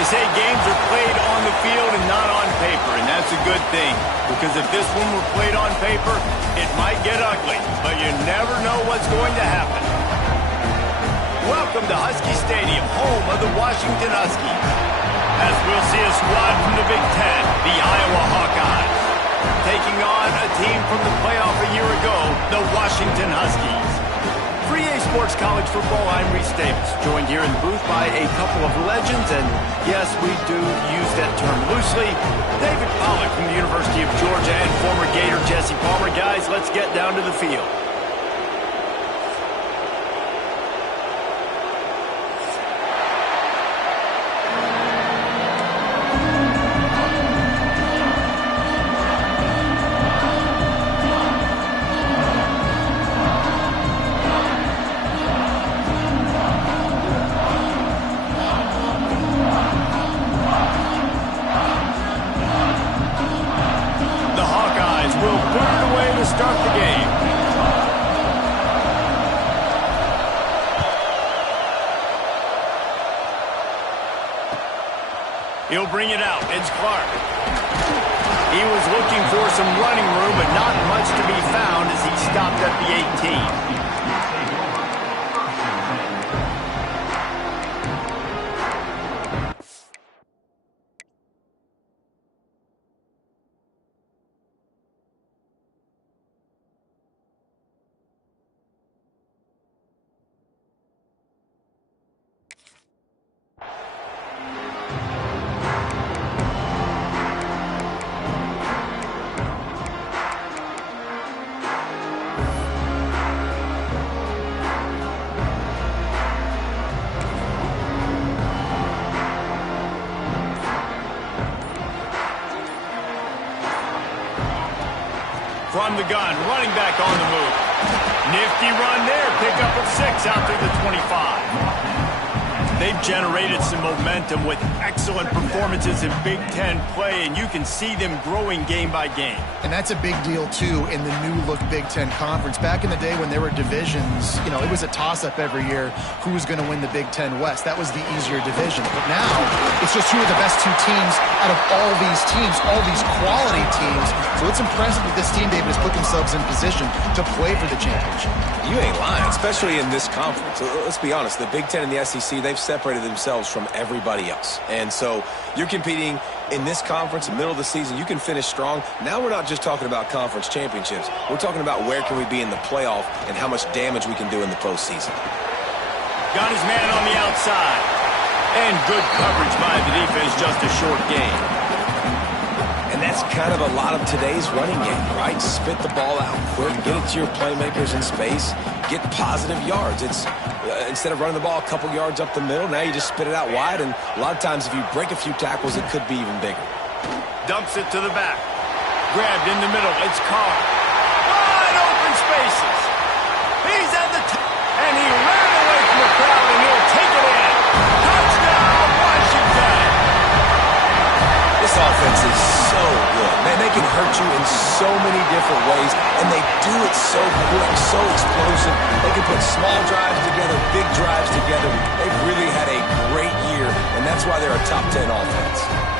They say games are played on the field and not on paper, and that's a good thing. Because if this one were played on paper, it might get ugly, but you never know what's going to happen. Welcome to Husky Stadium, home of the Washington Huskies. As we'll see a squad from the Big Ten, the Iowa Hawkeyes, taking on a team from the playoff a year ago, the Washington Huskies. 3A Sports College Football, I'm Reese Davis, joined here in the booth by a couple of legends, and yes, we do use that term loosely. David Pollack from the University of Georgia and former Gator Jesse Palmer. Guys, let's get down to the field. He'll bring it out. It's Clark. He was looking for some running room, but not much to be found as he stopped at the 18. From the gun, running back on the move. Nifty run there, pickup of 6 out through the 25. They've generated some momentum with excellent performances in Big Ten play, and you can see them growing game by game. And that's a big deal, too, in the new-look Big Ten Conference. Back in the day when there were divisions, you know, it was a toss-up every year who was going to win the Big Ten West. That was the easier division. But now, it's just who are the best two teams out of all these teams, all these quality teams. So it's impressive that this team, David, has put themselves in position to play for the championship. You ain't lying, especially in this conference. Let's be honest, the Big Ten and the SEC, they've separated themselves from everybody else. And so you're competing in this conference, in the middle of the season, you can finish strong. Now we're not just talking about conference championships. We're talking about where can we be in the playoff and how much damage we can do in the postseason. Got his man on the outside. And good coverage by the defense, just a short gain. And that's kind of a lot of today's running game, right? Spit the ball out quick, get it to your playmakers in space, get positive yards. It's instead of running the ball a couple yards up the middle, now you just spit it out wide, and a lot of times if you break a few tackles, it could be even bigger. Dumps it to the back. Grabbed in the middle. It's Carr. Wide open spaces. He's at the top, and he ran away from the crowd, and he'll take it in. Touchdown, Washington! This offense is so good. Man, they can hurt you in so many different ways, and they do it so quick, so explosive. They can put small drives together, big drives together. They've really had a great year, and that's why they're a top 10 offense.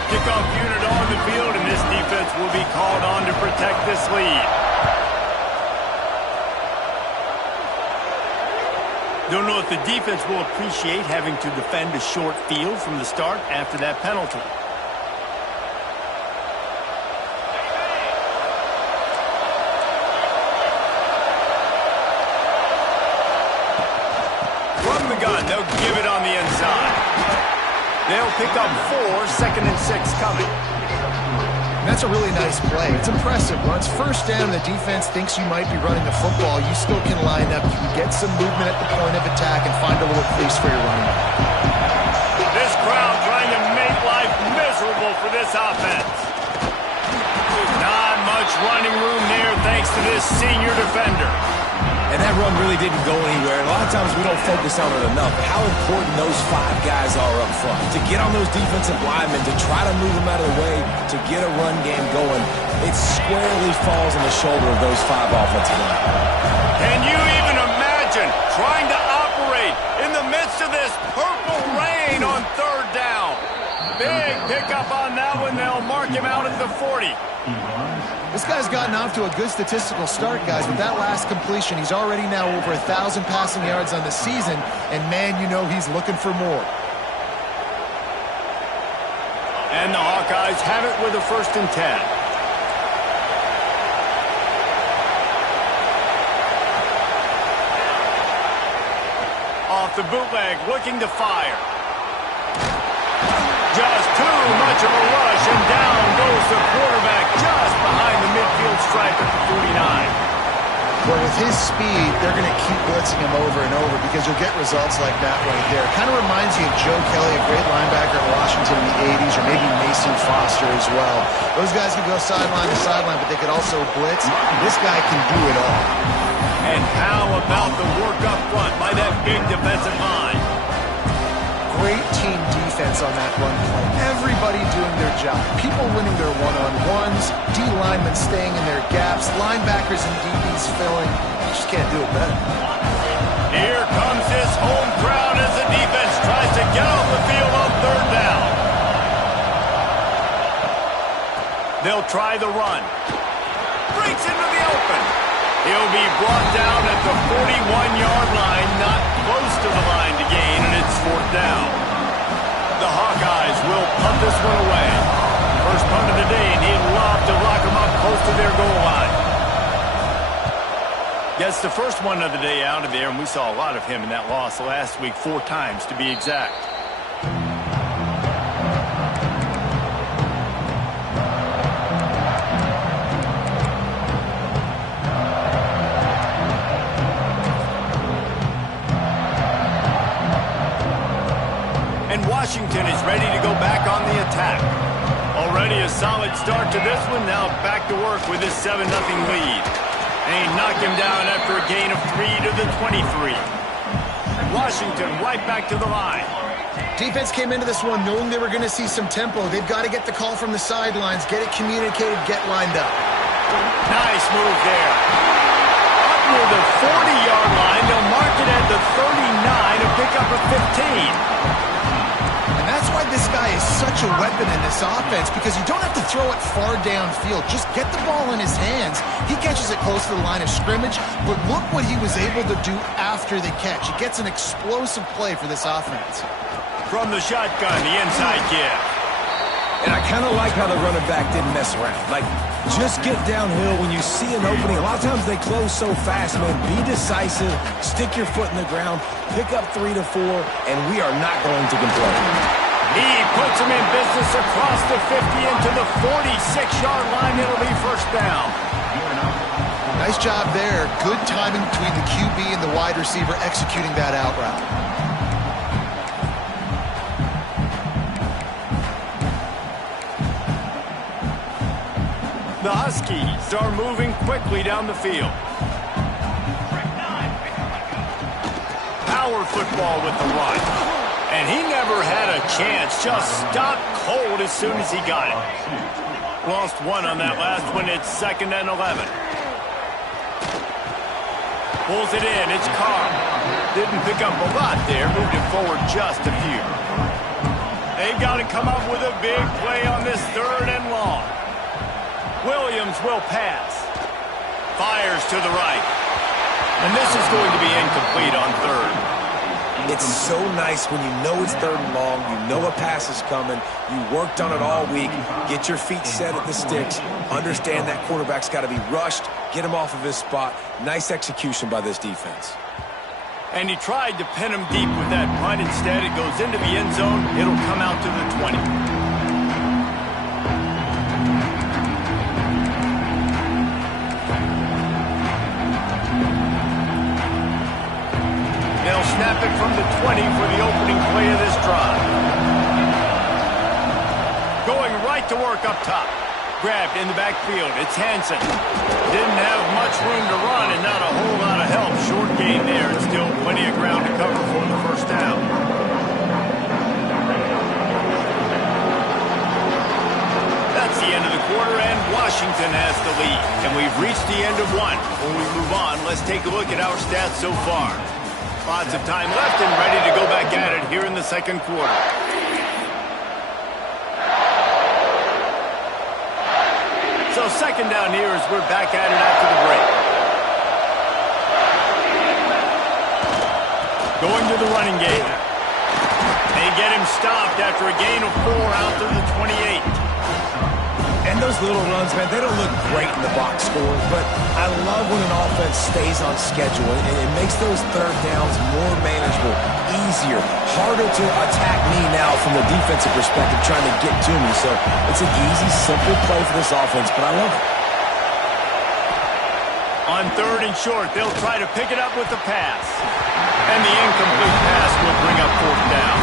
Kickoff unit on the field, and this defense will be called on to protect this lead. Don't know if the defense will appreciate having to defend a short field from the start after that penalty. They'll give it on the inside. They'll pick up 4, 2nd and 6 coming. And that's a really nice play. It's impressive. When it's first down and the defense thinks you might be running the football, you still can line up. You can get some movement at the point of attack and find a little crease for your running back. This crowd trying to make life miserable for this offense. Not much running room there thanks to this senior defender. And that run really didn't go anywhere. And a lot of times we don't focus on it enough. How important those 5 guys are up front. To get on those defensive linemen, to try to move them out of the way, to get a run game going, it squarely falls on the shoulder of those 5 offensive linemen. Can you even imagine trying to operate in the midst of this purple rain on 3rd down? Big pickup on that one. They'll mark him out at the 40. This guy's gotten off to a good statistical start, guys. With that last completion, he's already now over 1,000 passing yards on the season, and man, you know he's looking for more. And the Hawkeyes have it with a 1st and 10. Off the bootleg, looking to fire. Just too much of a rush, and down goes the quarterback just behind the midfield stripe at the 49. Well, with his speed, they're going to keep blitzing him over and over because you'll get results like that right there. Kind of reminds you of Joe Kelly, a great linebacker at Washington in the 80s, or maybe Mason Foster as well. Those guys can go sideline to sideline, but they could also blitz. This guy can do it all. And how about the work up front by that big defensive line? Great team defense on that run play. Everybody doing their job. People winning their one-on-ones, D-linemen staying in their gaps, linebackers and DBs filling. You just can't do it better. Here comes his home crowd as the defense tries to get off the field on 3rd down. They'll try the run. Breaks into the open. He'll be brought down at the 41-yard line, not close to the line to gain, and it's 4th down. The Hawkeyes will punt this one away. First punt of the day, and he'd love to lock them up close to their goal line. Gets the first one of the day out of there, and we saw a lot of him in that loss last week, 4 times to be exact. Washington is ready to go back on the attack. Already a solid start to this one. Now back to work with this 7-0 lead. And he knocked him down after a gain of 3 to the 23. Washington right back to the line. Defense came into this one knowing they were going to see some tempo. They've got to get the call from the sidelines, get it communicated, get lined up. Nice move there. Up near the 40-yard line. They'll mark it at the 39 and pick up a 15. That's why this guy is such a weapon in this offense, because you don't have to throw it far downfield. Just get the ball in his hands. He catches it close to the line of scrimmage, but look what he was able to do after the catch. He gets an explosive play for this offense. From the shotgun, the inside give. And I kind of like how the running back didn't mess around. Like, just get downhill when you see an opening. A lot of times they close so fast, man. Be decisive, stick your foot in the ground, pick up 3 to 4, and we are not going to complain. He puts him in business across the 50 into the 46-yard line. It'll be 1st down. Nice job there. Good timing between the QB and the wide receiver executing that out route. The Huskies are moving quickly down the field. Power football with the run. And he never had a chance. Just stopped cold as soon as he got it. Lost 1 on that last one. It's 2nd and 11. Pulls it in. It's Carr. Didn't pick up a lot there. Moved it forward just a few. They've got to come up with a big play on this 3rd and long. Williams will pass. Fires to the right. And this is going to be incomplete on 3rd. It's so nice when you know it's 3rd and long, you know a pass is coming, you worked on it all week, get your feet set at the sticks, understand that quarterback's got to be rushed, get him off of his spot. Nice execution by this defense. And he tried to pin him deep with that punt. Instead, it goes into the end zone. It'll come out to the 20. They'll snap it from the 20 for the opening play of this drive. Going right to work up top. Grabbed in the backfield. It's Hansen. Didn't have much room to run and not a whole lot of help. Short gain there and still plenty of ground to cover for the 1st down. That's the end of the quarter, and Washington has the lead. And we've reached the end of 1. When we move on, let's take a look at our stats so far. Lots of time left and ready to go back at it here in the 2nd quarter. second down here as we're back at it after the break. Going to the running game. They get him stopped after a gain of 4 out to the 28. And those little runs, man, they don't look great in the box score, but I love when an offense stays on schedule, and it makes those third downs more manageable, easier, harder to attack me now from the defensive perspective trying to get to me. So it's an easy, simple play for this offense, but I love it. On 3rd and short, they'll try to pick it up with the pass. And the incomplete pass will bring up 4th down.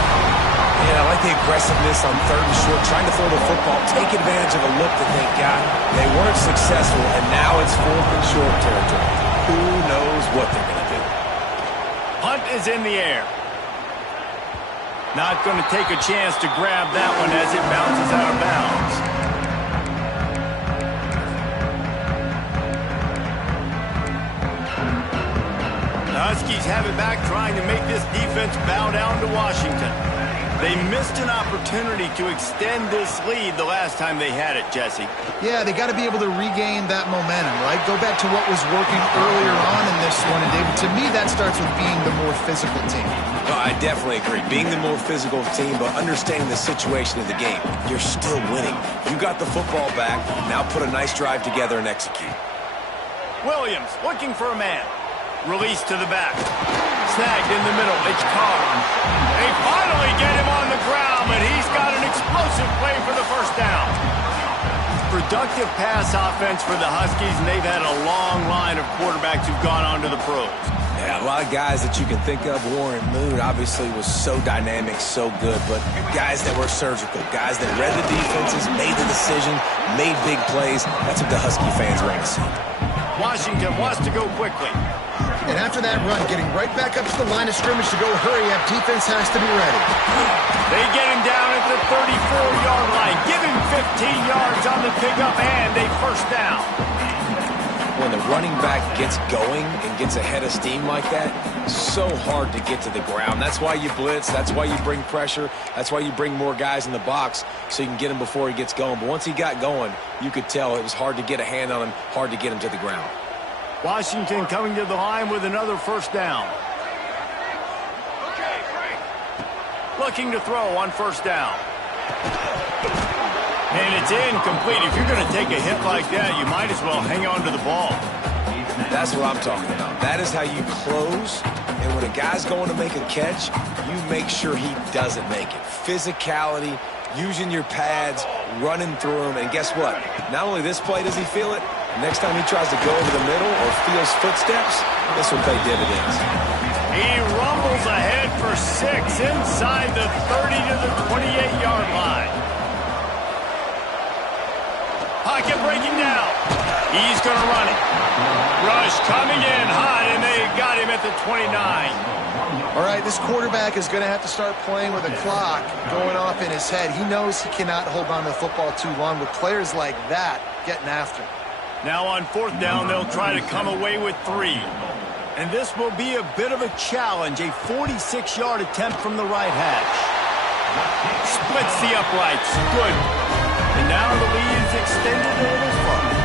Yeah, I like the aggressiveness on 3rd and short, trying to throw the football, take advantage of a look that they got. They weren't successful, and now it's 4th and short territory. Who knows what they're going to do? Punt is in the air. Not going to take a chance to grab that one as it bounces out of bounds. The Huskies have it back, trying to make this defense bow down to Washington. They missed an opportunity to extend this lead the last time they had it, Jesse. Yeah, they got to be able to regain that momentum, right? Go back to what was working earlier on in this one. And David, to me, that starts with being the more physical team. Well, I definitely agree. Being the more physical team, but understanding the situation of the game. You're still winning. You got the football back. Now put a nice drive together and execute. Williams looking for a man. Release to the back. Snagged in the middle. It's Carr. They finally get him on the ground, but he's got an explosive play for the 1st down. Productive pass offense for the Huskies, and they've had a long line of quarterbacks who've gone on to the pros. Yeah, a lot of guys that you can think of. Warren Moon obviously was so dynamic, so good, but guys that were surgical, guys that read the defenses, made the decision, made big plays. That's what the Husky fans want to see. Washington wants to go quickly. And after that run, getting right back up to the line of scrimmage to go hurry up, defense has to be ready. They get him down at the 34-yard line. Give him 15 yards on the pickup and a 1st down. When the running back gets going and gets ahead of steam like that, so hard to get to the ground. That's why you blitz. That's why you bring pressure. That's why you bring more guys in the box so you can get him before he gets going. But once he got going, you could tell it was hard to get a hand on him, hard to get him to the ground. Washington coming to the line with another 1st down. Looking to throw on 1st down. And it's incomplete. If you're going to take a hit like that, you might as well hang on to the ball. That's what I'm talking about. That is how you close. And when a guy's going to make a catch, you make sure he doesn't make it. Physicality, using your pads, running through them. And guess what? Not only this play does he feel it, next time he tries to go over the middle or feels footsteps, this will pay dividends. He rumbles ahead for 6 inside the 30 to the 28-yard line. Pocket breaking down. He's going to run it. Rush coming in hot, and they got him at the 29. All right, this quarterback is going to have to start playing with a clock going off in his head. He knows he cannot hold on to the football too long with players like that getting after him. Now on 4th down, they'll try to come away with 3. And this will be a bit of a challenge, a 46-yard attempt from the right hash. Splits the uprights. Good. And now the lead is extended a little further.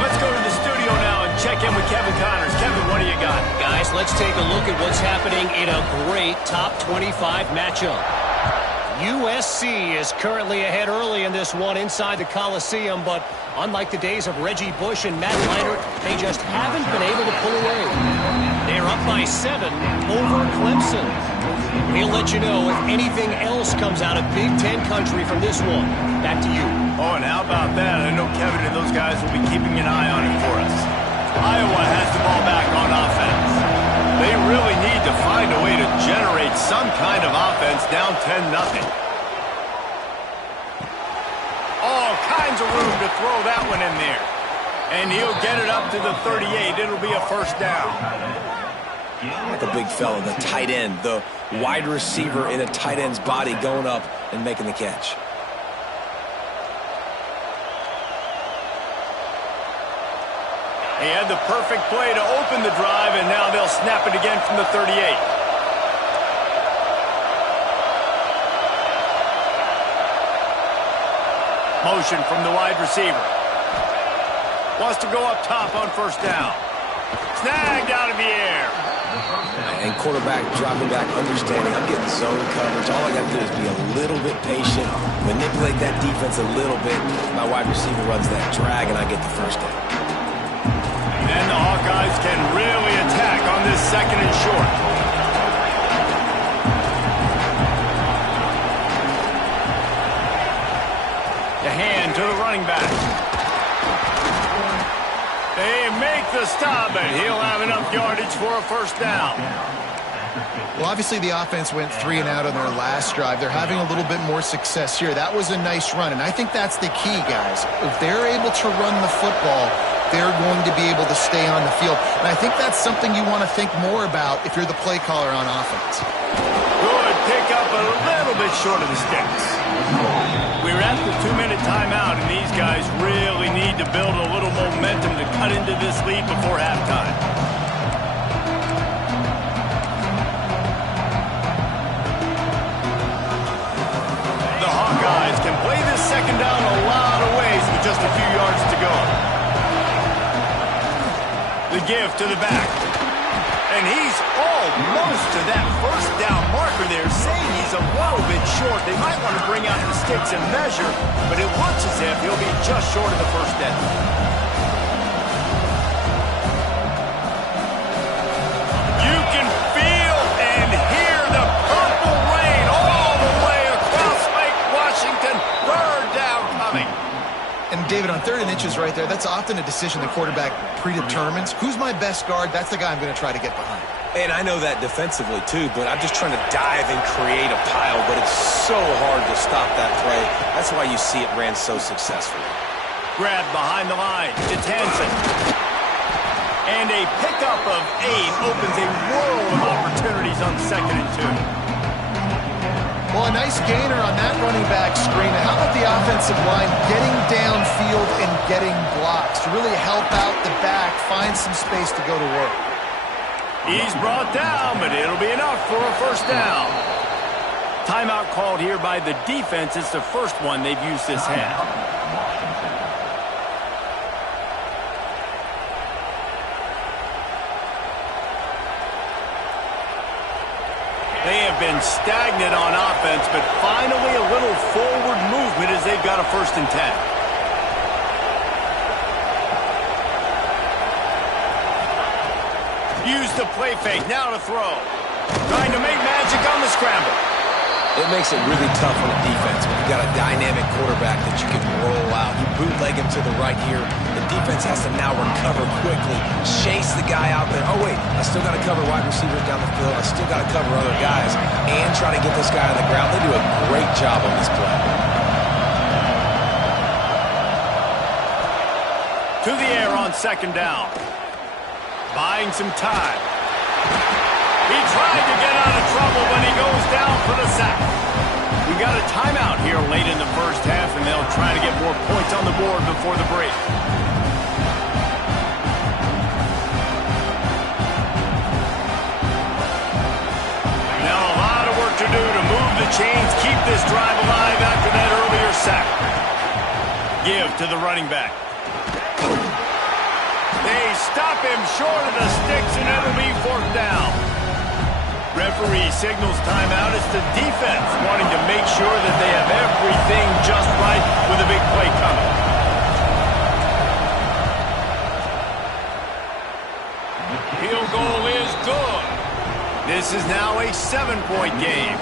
Let's go to the studio now and check in with Kevin Connors. Kevin, what do you got? Guys, let's take a look at what's happening in a great top 25 matchup. USC is currently ahead early in this one inside the Coliseum, but unlike the days of Reggie Bush and Matt Leinart, they just haven't been able to pull away. They're up by 7 over Clemson. We'll let you know if anything else comes out of Big Ten country from this one. Back to you. Oh, and how about that? I know Kevin and those guys will be keeping an eye on it for us. Iowa has the ball back on offense. They really need to find a way to generate some kind of offense down 10-0. All kinds of room to throw that one in there. And he'll get it up to the 38. It'll be a 1st down. The big fella, the tight end, the wide receiver in a tight end's body going up and making the catch. He had the perfect play to open the drive, and now they'll snap it again from the 38. Motion from the wide receiver. Wants to go up top on first down. Snagged out of the air. And quarterback dropping back, understanding I'm getting zone coverage. All I got to do is be a little bit patient, manipulate that defense a little bit. My wide receiver runs that drag, and I get the first down. And the Hawkeyes can really attack on this second and short. The hand to the running back. They make the stop, but he'll have enough yardage for a first down. Well, obviously the offense went 3 and out on their last drive. They're having a little bit more success here. That was a nice run, and I think that's the key, guys. If they're able to run the football, they're going to be able to stay on the field. And I think that's something you want to think more about if you're the play caller on offense. Good pick up a little bit short of the sticks. We're at the 2-minute timeout, and these guys really need to build a little momentum to cut into this lead before halftime. The Hawkeyes can play this second down a lot of ways with just a few yards to go. The give to the back. And he's almost to that first down marker there, saying he's a little bit short. They might want to bring out the sticks and measure, but it looks as if he'll be just short of the first down. You can feel and hear the purple rain all the way across Lake Washington. Bird down coming. And David, on 3rd and inches right there, that's often a decision the quarterback predetermines. Who's my best guard? That's the guy I'm going to try to get behind. And I know that defensively, too, but I'm just trying to dive and create a pile, but it's so hard to stop that play. That's why you see it ran so successfully. Grab behind the line. It's Hansen. And a pickup of 8 opens a world of opportunities on 2nd and 2. Well, a nice gainer on that running back screen. How about the offensive line getting downfield and getting blocks to really help out the back, find some space to go to work? He's brought down, but it'll be enough for a first down. Timeout called here by the defense. It's the first one they've used this half. They have been stagnant on offense, but finally a little forward movement as they've got a 1st and 10. Use the play fake, now to throw. Trying to make magic on the scramble. It makes it really tough on the defense when you've got a dynamic quarterback that you can roll out. You bootleg him to the right here. The defense has to now recover quickly, chase the guy out there. Oh, wait, I still got to cover wide receivers down the field. I still got to cover other guys and try to get this guy on the ground. They do a great job on this play. To the air on 2nd down. Buying some time. He tried to get out of trouble when he goes down for the sack. We got a timeout here late in the first half, and they'll try to get more points on the board before the break. Now a lot of work to do to move the chains, keep this drive alive after that earlier sack. Give to the running back. They stop him short of the sticks, and it'll be 4th down. Referee signals timeout. It's the defense wanting to make sure that they have everything just right with a big play coming. Field goal is good. This is now a 7-point game.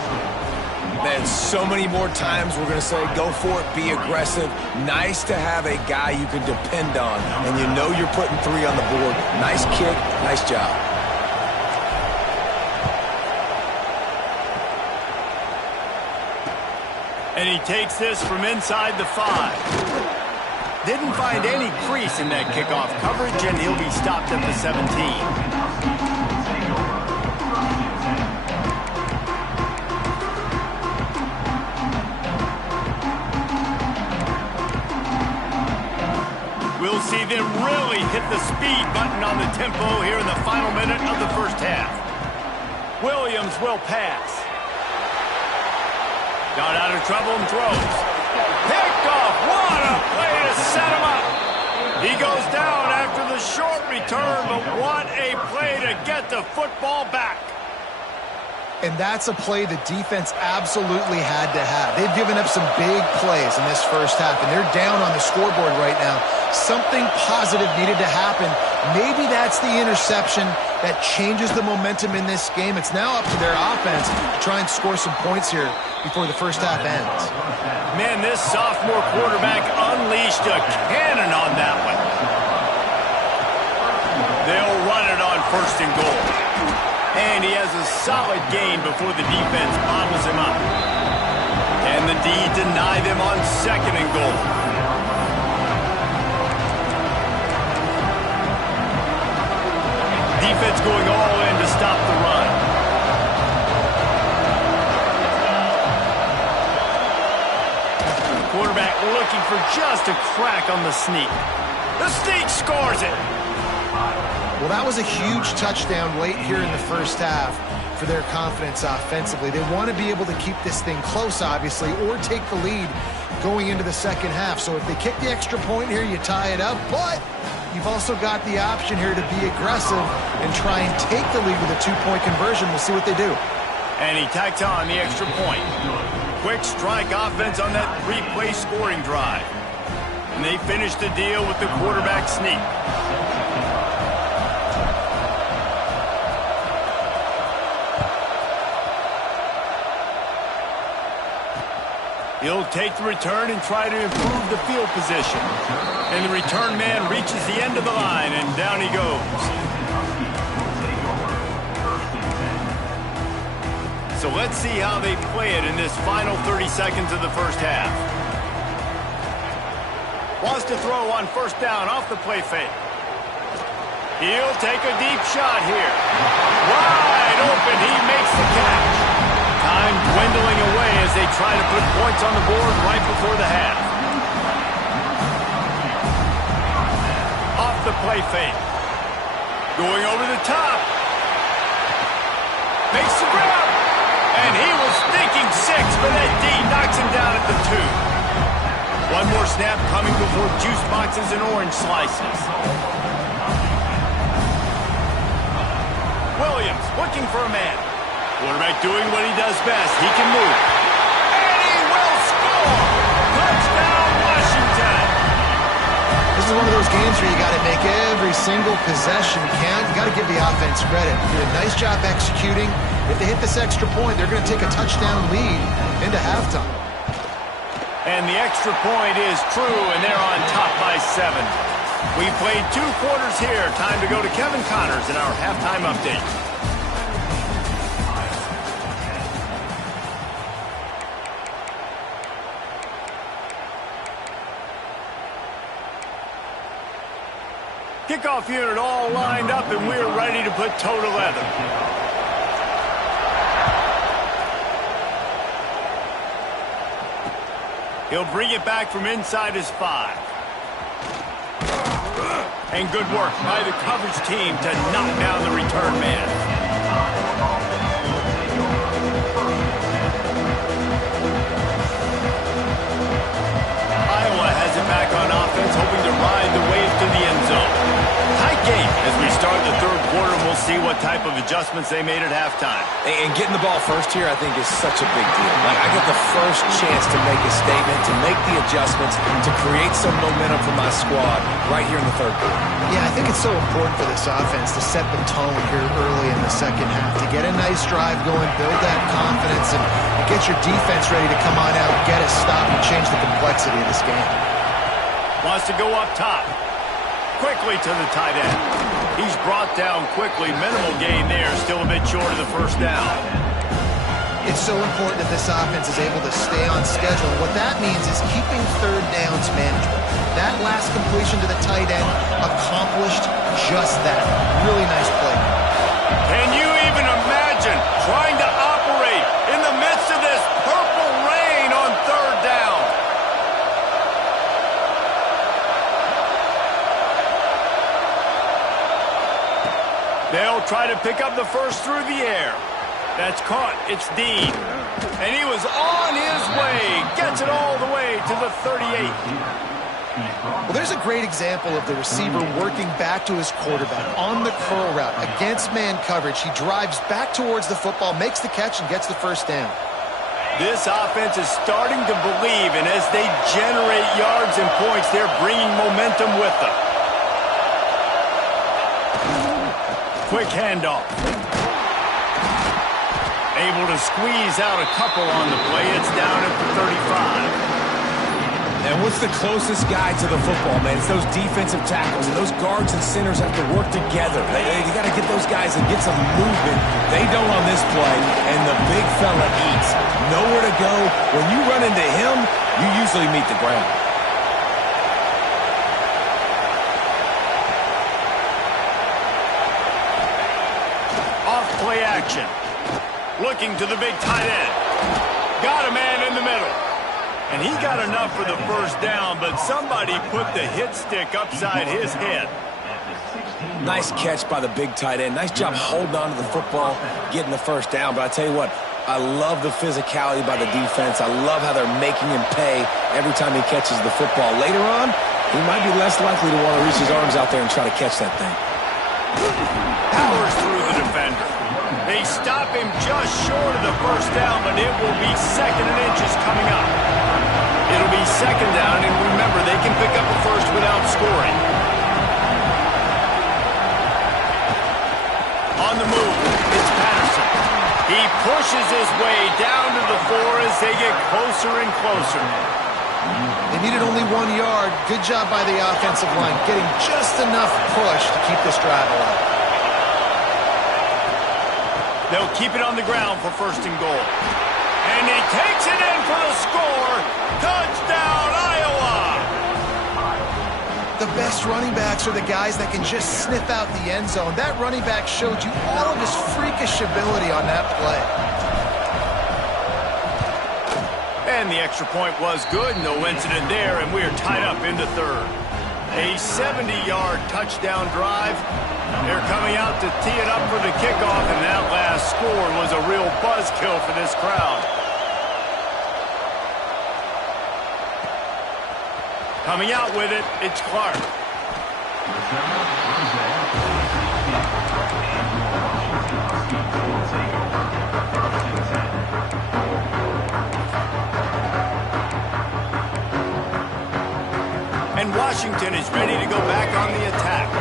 Man, so many more times we're going to say, go for it, be aggressive. Nice to have a guy you can depend on, and you know you're putting 3 on the board. Nice kick, nice job. And he takes this from inside the 5. Didn't find any crease in that kickoff coverage, and he'll be stopped at the 17. We'll see them really hit the speed button on the tempo here in the final minute of the first half. Williams will pass. Got out of trouble and throws. Picked off. What a play to set him up. He goes down after the short return, but what a play to get the football back. And that's a play the defense absolutely had to have. They've given up some big plays in this first half, and they're down on the scoreboard right now. Something positive needed to happen. Maybe that's the interception that changes the momentum in this game. It's now up to their offense to try and score some points here before the first half ends. Man, this sophomore quarterback unleashed a cannon on that one. They'll run it on 1st and goal. And he has a solid gain before the defense bottles him up. And the D deny them on 2nd and goal. Defense going all in to stop the run. Quarterback looking for just a crack on the sneak. The sneak scores it. Well, that was a huge touchdown late here in the first half for their confidence offensively. They want to be able to keep this thing close, obviously, or take the lead going into the second half. So if they kick the extra point here, you tie it up. But you've also got the option here to be aggressive and try and take the lead with a 2-point conversion. We'll see what they do. And he tacks on the extra point. Quick strike offense on that 3-play scoring drive. And they finish the deal with the quarterback sneak. He'll take the return and try to improve the field position. And the return man reaches the end of the line, and down he goes. So let's see how they play it in this final 30 seconds of the first half. Wants to throw on 1st down off the play fake. He'll take a deep shot here. Wide open, he makes the catch. Time dwindling away as they try to put points on the board right before the half. Off the play fake. Going over the top. Makes the grab. And he was thinking 6, but that D knocks him down at the 2. One more snap coming before juice boxes and orange slices. Williams looking for a man. Quarterback doing what he does best. He can move. And he will score! Touchdown, Washington! This is one of those games where you got to make every single possession count. You got to give the offense credit. They did a nice job executing. If they hit this extra point, they're going to take a touchdown lead into halftime. And the extra point is true, and they're on top by 7. We played 2 quarters here. Time to go to Kevin Connors in our halftime update. Kickoff unit all lined up, and we're ready to put toe to leather. He'll bring it back from inside his 5. And good work by the coverage team to knock down the return man. Iowa has it back on offense, hoping to ride the wave to the end zone. Tight game as we start the 3rd quarter. We'll see what type of adjustments they made at halftime. And getting the ball first here, I think, is such a big deal. Like, I get the first chance to make a statement, to make the adjustments, to create some momentum for my squad right here in the 3rd quarter. Yeah, I think it's so important for this offense to set the tone here early in the second half, to get a nice drive going, build that confidence, and get your defense ready to come on out, get a stop, and change the complexity of this game. Wants to go up top. Quickly to the tight end. He's brought down quickly. Minimal gain there. Still a bit short of the 1st down. It's so important that this offense is able to stay on schedule. What that means is keeping 3rd downs manageable. That last completion to the tight end accomplished just that. Really nice play. Can you even imagine trying to operate in the midst of this purple rain on 3rd down? They'll try to pick up the 1st through the air. That's caught. It's Dean. And he was on his way. Gets it all the way to the 38. Well, there's a great example of the receiver working back to his quarterback on the curl route against man coverage. He drives back towards the football, makes the catch, and gets the first down. This offense is starting to believe, and as they generate yards and points, they're bringing momentum with them. Quick handoff. Able to squeeze out a couple on the play. It's down at the 35. And what's the closest guy to the football, man? It's those defensive tackles, and those guards and centers have to work together. They got to get those guys and get some movement. They don't on this play, and the big fella eats. Nowhere to go. When you run into him, you usually meet the ground. Off play action. Looking to the big tight end. Got a man in the middle. And he got enough for the first down, but somebody put the hit stick upside his head. Nice catch by the big tight end. Nice job holding on to the football, getting the first down. But I tell you what, I love the physicality by the defense. I love how they're making him pay every time he catches the football. Later on, he might be less likely to want to reach his arms out there and try to catch that thing. Powers through the defender. They stop him just short of the first down, but it will be 2nd and inches coming up. It'll be 2nd down, and remember, they can pick up a first without scoring. On the move, it's Patterson. He pushes his way down to the 4 as they get closer and closer. They needed only 1 yard. Good job by the offensive line, getting just enough push to keep this drive alive. They'll keep it on the ground for 1st and goal. And he takes it in for the score. Touchdown, Iowa! The best running backs are the guys that can just sniff out the end zone. That running back showed you all of his freakish ability on that play. And the extra point was good. No incident there, and we are tied up in the 3rd. A 70-yard touchdown drive. They're coming out to tee it up for the kickoff, and that last score was a real buzzkill for this crowd. Coming out with it, it's Clark. And Washington is ready to go back on the attack.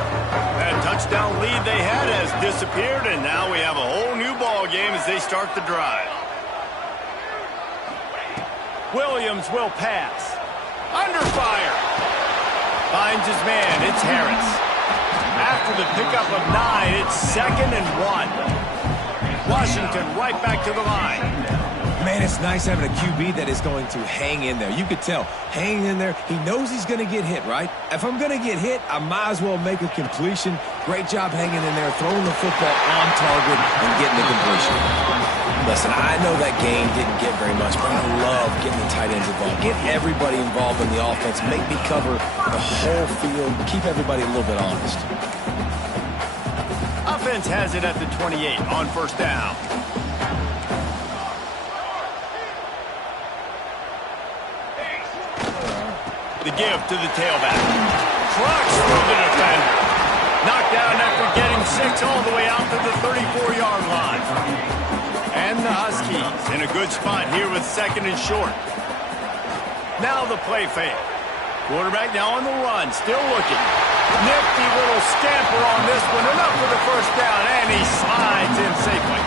That touchdown lead they had has disappeared, and now we have a whole new ball game as they start the drive. Williams will pass. Under fire. Finds his man. It's Harris. After the pickup of 9, it's 2nd and 1. Washington right back to the line. Man, it's nice having a QB that is going to hang in there. You could tell, hanging in there, he knows he's going to get hit, right? If I'm going to get hit, I might as well make a completion. Great job hanging in there, throwing the football on target and getting the completion. Listen, I know that game didn't get very much, but I love getting the tight ends involved. Get everybody involved in the offense. Make me cover the whole field. Keep everybody a little bit honest. Offense has it at the 28 on 1st down. The give to the tailback. Trucks through the defender. Knocked down after getting 6 all the way out to the 34-yard line. And the Huskies in a good spot here with 2nd and short. Now the play fake. Quarterback now on the run, still looking. Nifty little scamper on this one. Enough for the first down, and he slides in safely.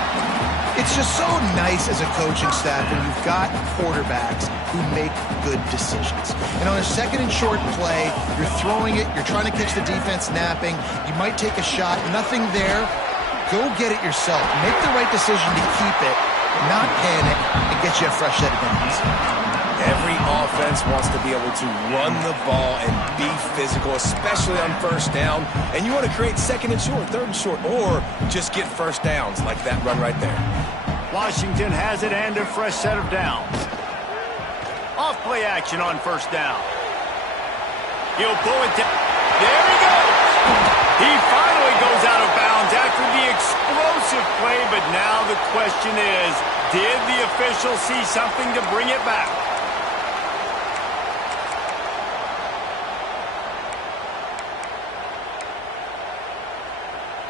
It's just so nice as a coaching staff when you've got quarterbacks who make good decisions. And on a 2nd and short play, you're throwing it, you're trying to catch the defense napping, you might take a shot, nothing there. Go get it yourself. Make the right decision to keep it, not panic, and get you a fresh set of downs. Every offense wants to be able to run the ball and be physical, especially on 1st down. And you want to create 2nd and short, 3rd and short, or just get first downs like that run right there. Washington has it and a fresh set of downs. Off play action on 1st down. He'll pull it down. There he goes. He finally goes out of bounds after the explosive play, but now the question is, did the official see something to bring it back?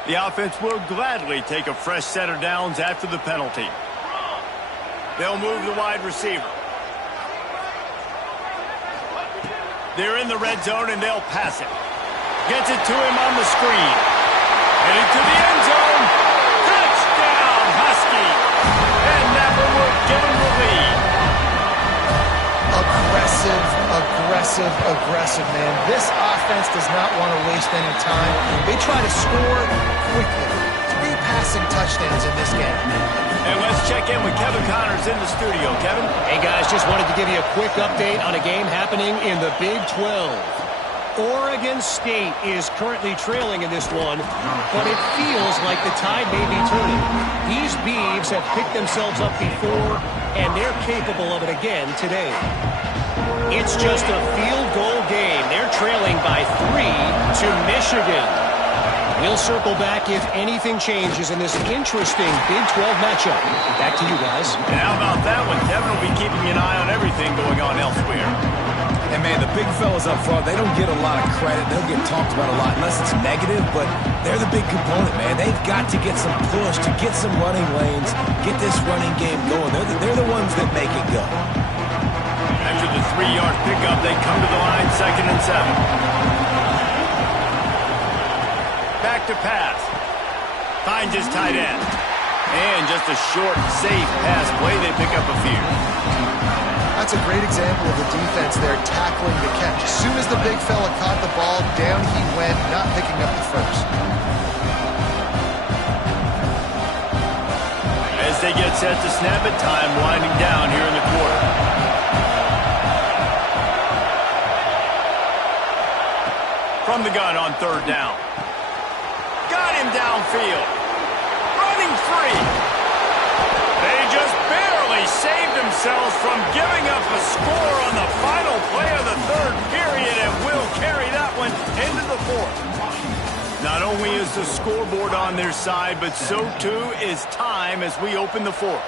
The offense will gladly take a fresh set of downs after the penalty. They'll move the wide receiver. They're in the red zone, and they'll pass it. Gets it to him on the screen. Heading to the end zone. Touchdown, Huskies. And that one will give them the lead. Aggressive, man. This offense does not want to waste any time. They try to score quickly. 3 passing touchdowns in this game. And let's check in with Kevin Connors in the studio. Kevin? Hey, guys, just wanted to give you a quick update on a game happening in the Big 12. Oregon State is currently trailing in this one, but it feels like the tide may be turning. These Beavs have picked themselves up before, and they're capable of it again today. It's just a field goal game. They're trailing by 3 to Michigan. We'll circle back if anything changes in this interesting Big 12 matchup. Back to you guys. And how about that one? Kevin will be keeping an eye on everything going on elsewhere. And, man, the big fellas up front, they don't get a lot of credit. They don't get talked about a lot unless it's negative, but they're the big component, man. They've got to get some push, to get some running lanes, get this running game going. They're the ones that make it go. After the 3-yard pickup, they come to the line, 2nd and 7. Back to pass. Finds his tight end. And just a short, safe pass play. They pick up a few. That's a great example of the defense there tackling the catch. As soon as the big fella caught the ball, down he went, not picking up the first. As they get set to snap it, time winding down here in the quarter. From the gun on 3rd down. Got him downfield. Running free. They just barely saved themselves from giving up a score on the final play of the 3rd period and will carry that one into the 4th. Not only is the scoreboard on their side, but so too is time as we open the 4th.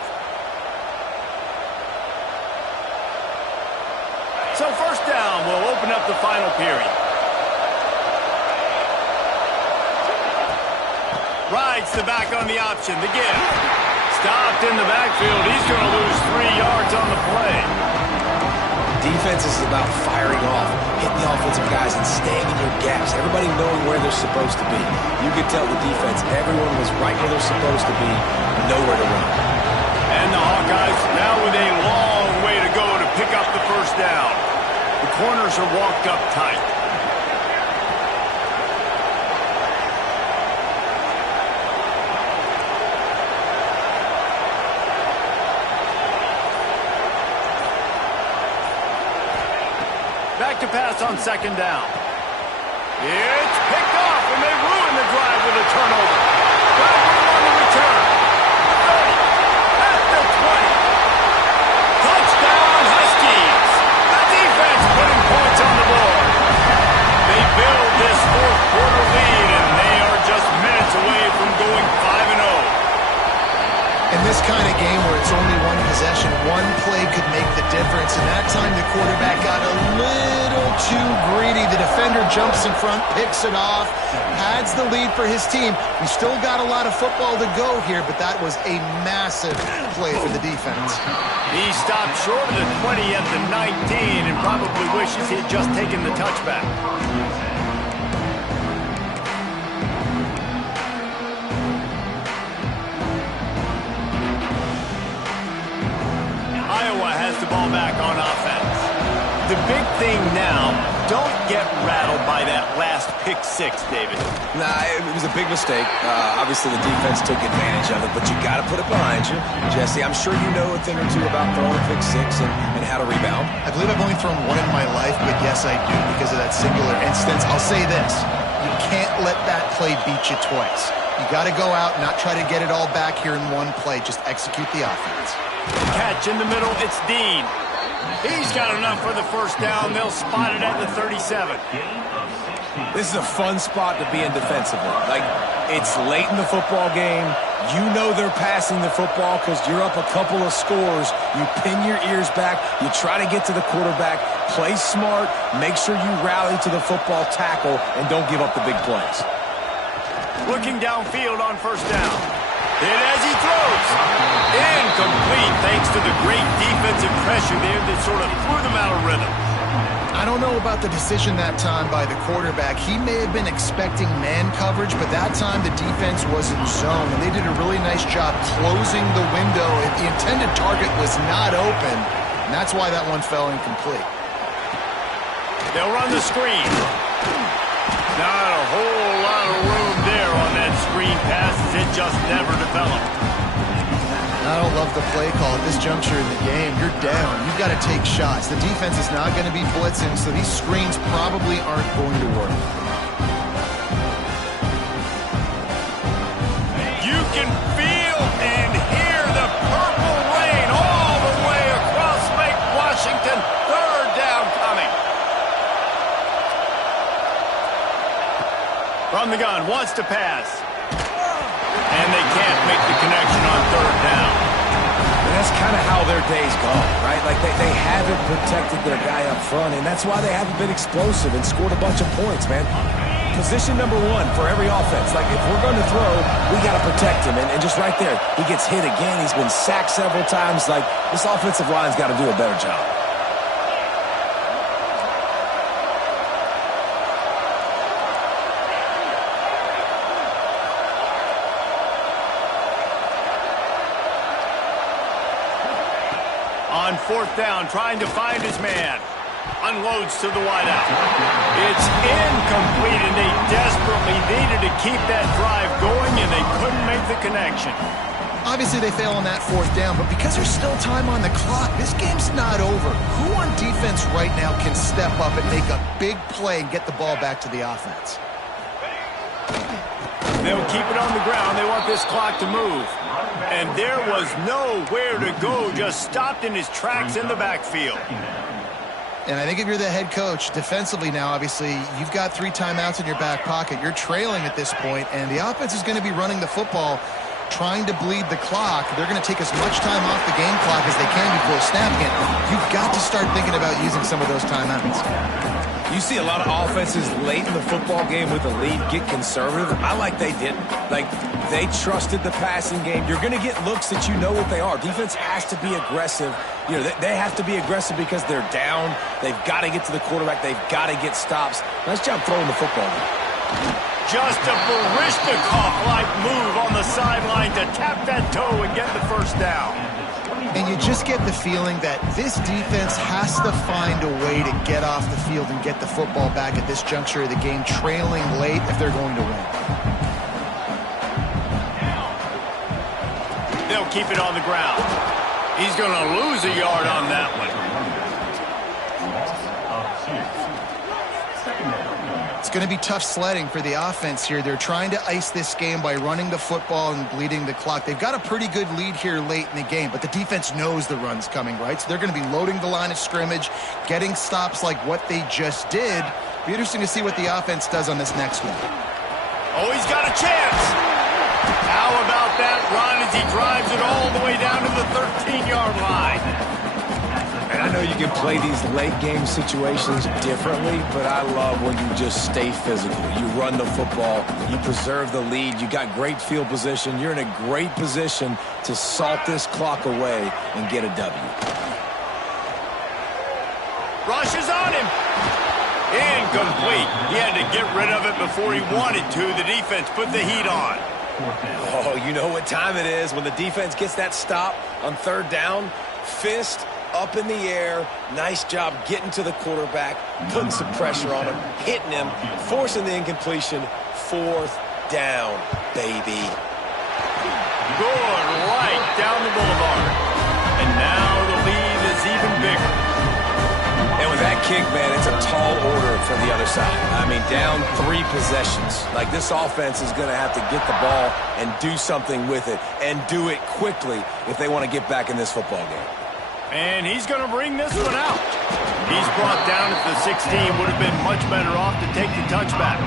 So 1st down will open up the final period. Rides the back on the option. The give. Stopped in the backfield. He's going to lose 3 yards on the play. Defense is about firing off, hitting the offensive guys and staying in your gaps. Everybody knowing where they're supposed to be. You could tell the defense, everyone was right where they're supposed to be, nowhere to run. And the Hawkeyes now with a long way to go to pick up the 1st down. The corners are walked up tight. Back to pass on 2nd down. It's picked off, and they ruin the drive with a turnover. Got room on the return. 30, at the 20. Touchdown, Huskies. The defense putting points on the board. They build this 4th quarter lead, and they are just minutes away from going 5-0. In this kind of game where it's only one possession, one play could make the difference. And that time the quarterback got a little too greedy. The defender jumps in front, picks it off, adds the lead for his team. We still got a lot of football to go here, but that was a massive play for the defense. He stopped short of the 20 at the 19 and probably wishes he had just taken the touchback. Iowa has the ball back on offense. The big thing now, don't get rattled by that last pick 6, David. Nah, it was a big mistake. Obviously, the defense took advantage of it, but you got to put it behind you. Jesse, I'm sure you know a thing or two about throwing a pick 6 and how to rebound. I believe I've only thrown one in my life, but yes, I do because of that singular instance. I'll say this. You can't let that play beat you twice. You got to go out, not try to get it all back here in one play. Just execute the offense. Catch in the middle, it's Dean. He's got enough for the 1st down. They'll spot it at the 37. This is a fun spot to be in defensively. Like, it's late in the football game. You know they're passing the football because you're up a couple of scores. You pin your ears back. You try to get to the quarterback. Play smart. Make sure you rally to the football tackle and don't give up the big plays. Looking downfield on first down. And as he throws, incomplete thanks to the great defensive pressure there that sort of threw them out of rhythm. I don't know about the decision that time by the quarterback. He may have been expecting man coverage, but that time the defense was in zone, and they did a really nice job closing the window. The intended target was not open, and that's why that one fell incomplete. They'll run the screen. Not a whole lot of room there on that screen pass as it just never developed. I don't love the play call at this juncture in the game. You're down. You've got to take shots. The defense is not going to be blitzing, so these screens probably aren't going to work. You can feel and hear the purple rain all the way across Lake Washington. Third down coming. From the gun, wants to pass. And they can't make the connection on third down. And that's kind of how their day's gone, right? Like they haven't protected their guy up front, and that's why they haven't been explosive and scored a bunch of points, man. Position number one for every offense. Like, if we're going to throw, we got to protect him. And just right there, he gets hit again. He's been sacked several times. Like, this offensive line's got to do a better job. On fourth down, trying to find his man. Unloads to the wideout. It's incomplete, and they desperately needed to keep that drive going, and they couldn't make the connection. Obviously, they fail on that fourth down, but because there's still time on the clock, this game's not over. Who on defense right now can step up and make a big play and get the ball back to the offense? They'll keep it on the ground. They want this clock to move. And there was nowhere to go, just stopped in his tracks in the backfield. And I think if you're the head coach, defensively now, obviously, you've got 3 timeouts in your back pocket. You're trailing at this point, and the offense is going to be running the football, trying to bleed the clock. They're going to take as much time off the game clock as they can before snapping it. You've got to start thinking about using some of those timeouts. You see a lot of offenses late in the football game with a lead get conservative. I like they didn't. Like, they trusted the passing game. You're going to get looks that you know what they are. Defense has to be aggressive. You know, they have to be aggressive because they're down. They've got to get to the quarterback. They've got to get stops. Nice job throwing the football. Just a Baryshnikov-like move on the sideline to tap that toe and get the first down. And you just get the feeling that this defense has to find a way to get off the field and get the football back at this juncture of the game, trailing late if they're going to win. They'll keep it on the ground. He's going to lose a yard on that one. It's going to be tough sledding for the offense here. They're trying to ice this game by running the football and bleeding the clock. They've got a pretty good lead here late in the game, but the defense knows the run's coming, right? So they're going to be loading the line of scrimmage, getting stops like what they just did. Be interesting to see what the offense does on this next one. Oh, he's got a chance. How about that run as he drives it all the way down to the 13-yard line? And I know you can play these late game situations differently, but I love when you just stay physical. You run the football, you preserve the lead, you got great field position. You're in a great position to salt this clock away and get a W. Rush is on him. Incomplete. He had to get rid of it before he wanted to. The defense put the heat on. Oh, you know what time it is when the defense gets that stop on third down. Fist up in the air. Nice job getting to the quarterback, putting some pressure on him, hitting him, forcing the incompletion. Fourth down, baby. Good right down the boulevard. And now the lead is even bigger. And with that kick, man, it's a tall order for the other side. I mean, down 3 possessions. Like, this offense is going to have to get the ball and do something with it, and do it quickly if they want to get back in this football game. And he's going to bring this one out. He's brought down at the 16. Would have been much better off to take the touchback.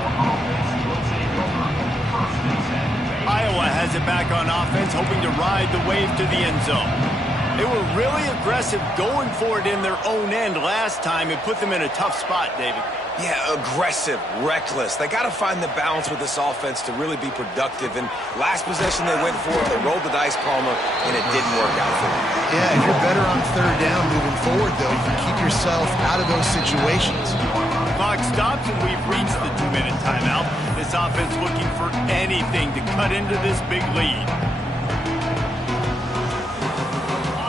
Iowa has it back on offense, hoping to ride the wave to the end zone. They were really aggressive going for it in their own end last time. It put them in a tough spot, David. Yeah, aggressive, reckless. They got to find the balance with this offense to really be productive. And last possession they went for it, they rolled the dice, Palmer, and it didn't work out for them. Yeah, if you're better on third down moving forward, though, you can keep yourself out of those situations. Clock stops, and we've reached the 2-minute timeout. This offense looking for anything to cut into this big lead.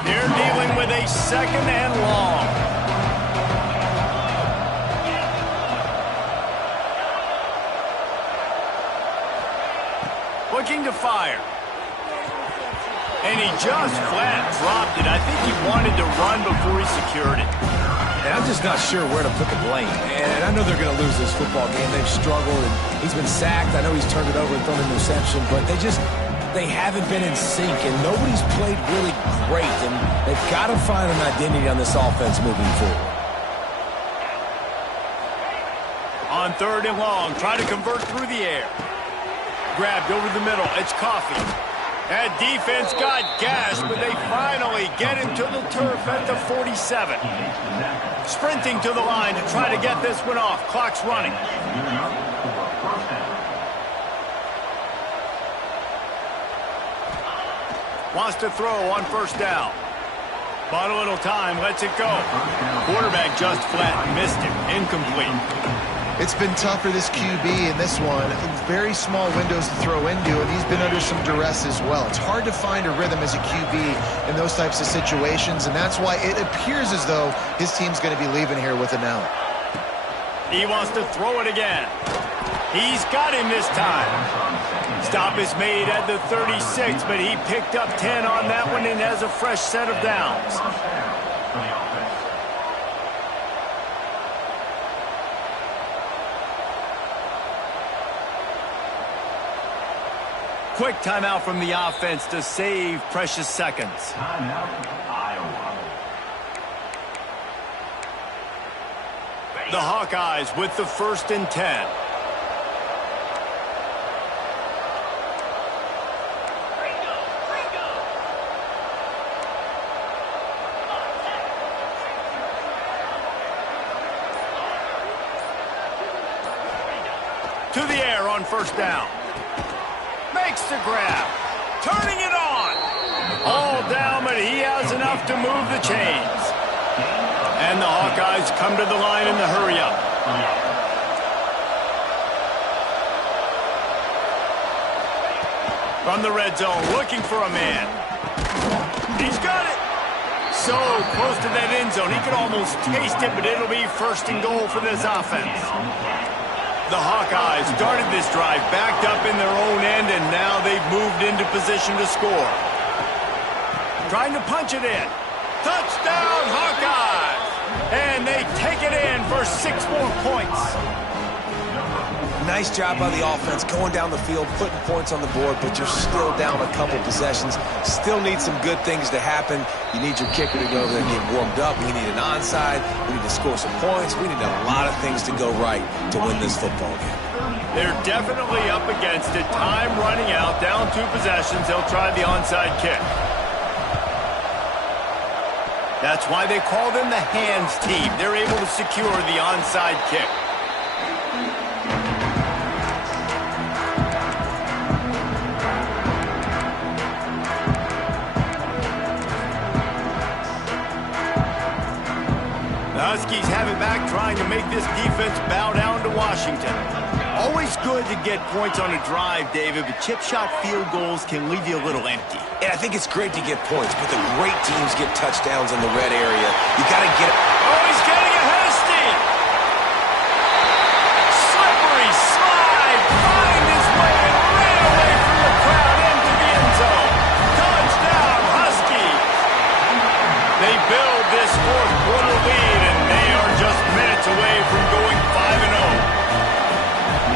They're dealing with a second and long. Looking to fire. And he just flat dropped it. I think he wanted to run before he secured it. And I'm just not sure where to put the blame. And I know they're going to lose this football game. They've struggled, and he's been sacked. I know he's turned it over and thrown an interception, but they haven't been in sync, and nobody's played really great. And they've got to find an identity on this offense moving forward. On third and long, try to convert through the air. Grabbed over the middle. It's Coffee. That defense got gashed, but they finally get him to the turf at the 47. Sprinting to the line to try to get this one off. Clock's running. Wants to throw on first down. Bought a little time, lets it go. Quarterback just flat missed him. Incomplete. It's been tough for this QB in this one. Very small windows to throw into, and he's been under some duress as well. It's hard to find a rhythm as a QB in those types of situations, and that's why it appears as though his team's going to be leaving here with an L. He wants to throw it again. He's got him this time. Stop is made at the 36, but he picked up 10 on that one and has a fresh set of downs. Quick timeout from the offense to save precious seconds. Timeout, Iowa. The Hawkeyes with the 1st and 10. To the air on first down. Makes the grab. Turning it on. All down, but he has enough to move the chains. And the Hawkeyes come to the line in the hurry-up. From the red zone, looking for a man. He's got it. So close to that end zone. He could almost taste it, but it'll be 1st and goal for this offense. The Hawkeyes started this drive backed up in their own end, and now they've moved into position to score. Trying to punch it in. Touchdown, Hawkeyes! And they take it in for 6 more points. Nice job by the offense going down the field, putting points on the board, but you're still down a couple possessions. Still need some good things to happen. You need your kicker to go there and get warmed up. We need an onside. We need to score some points. We need a lot of things to go right to win this football game. They're definitely up against it. Time running out, down 2 possessions. They'll try the onside kick. That's why they call them the hands team. They're able to secure the onside kick. Huskies have it back, trying to make this defense bow down to Washington. Always good to get points on a drive, David, but chip shot field goals can leave you a little empty. And I think it's great to get points, but the great teams get touchdowns in the red area. You got to get it. Oh, he's getting ahead of steam. Slippery slide, find his way and ran away from the crowd into the end zone. Touchdown, Huskies. They build this 4th quarter lead, and they are just minutes away from going 5-0.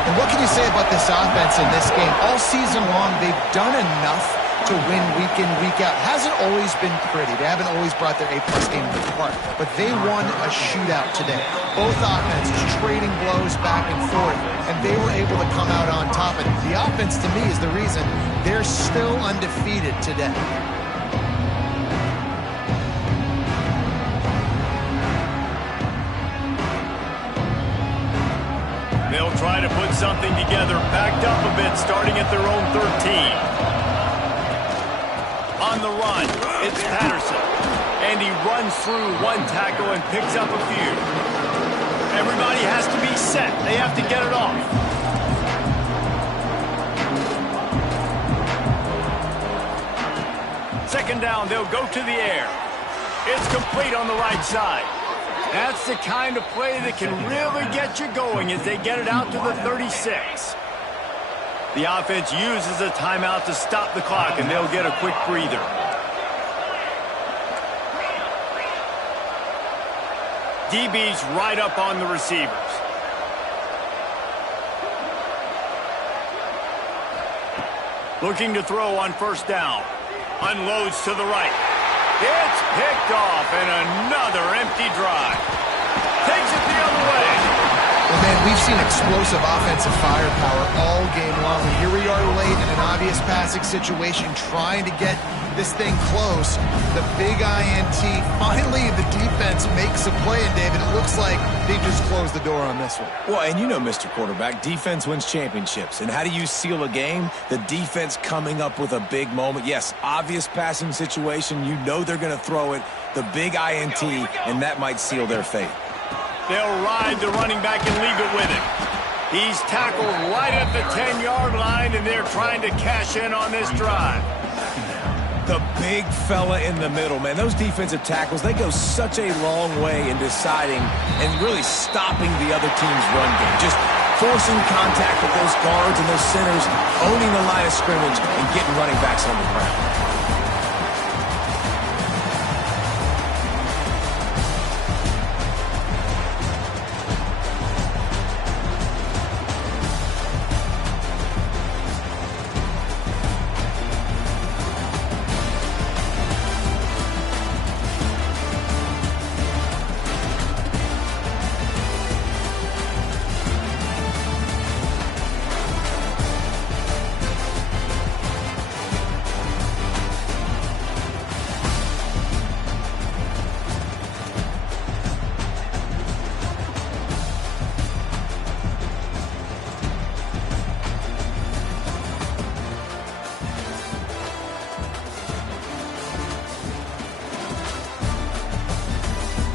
And what can you say about this offense in this game? All season long, they've done enough to win week in, week out. Hasn't always been pretty. They haven't always brought their A-plus game to the park. But they won a shootout today. Both offenses trading blows back and forth, and they were able to come out on top. And the offense, to me, is the reason they're still undefeated today. try to put something together, backed up a bit, starting at their own 13. On the run, it's Patterson. And he runs through one tackle and picks up a few. Everybody has to be set. They have to get it off. Second down, they'll go to the air. It's complete on the right side. That's the kind of play that can really get you going as they get it out to the 36. The offense uses a timeout to stop the clock, and they'll get a quick breather. DB's right up on the receivers. Looking to throw on first down. Unloads to the right. It's picked off, and another empty drive. Takes it the other way. Well, man, we've seen explosive offensive firepower all game long. And here we are late in an obvious passing situation, trying to get this thing close. The big INT. Finally, the defense makes a play, and David, it looks like they just closed the door on this one. Well, and you know, Mr. Quarterback, defense wins championships. And how do you seal a game? The defense coming up with a big moment. Yes, obvious passing situation. You know they're going to throw it. The big INT, and that might seal their fate. They'll ride the running back and leave it with him. He's tackled right at the 10-yard line, and they're trying to cash in on this drive. The big fella in the middle, man. Those defensive tackles, they go such a long way in deciding and really stopping the other team's run game. Just forcing contact with those guards and those centers, owning the line of scrimmage, and getting running backs on the ground.